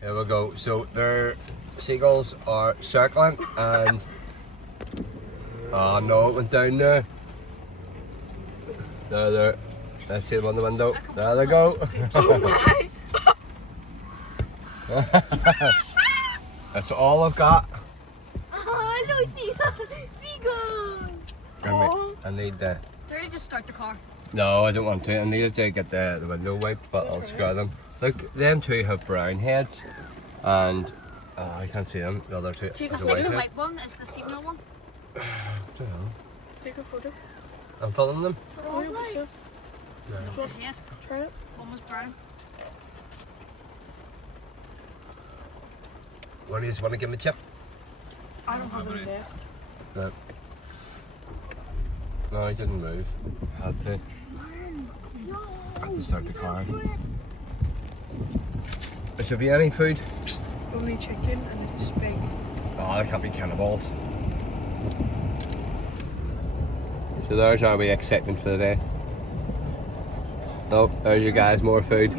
Here we go. So their seagulls are circling and oh no, it went down there. There. Let's see them on the window. There they go. That's all I've got. Oh, no, seagull. I need the. Do you just start the car? No, I don't want to. I need to get the window wiped, but I'll screw them. Look, them two have brown heads, and I can't see them. The other two. The have white head. white one is the female one. I don't know. Take a photo. I'm filming them. Oh, you want to? The head. Try it. One was brown. What do you just want to give me a chip? I don't have any there. No. No, he didn't move. Had to. Had to start the car. Have you any food? Only chicken and it's big. Oh, they can't be cannibals. So there's our wee excitement for the day. Oh, there's you guys, more food.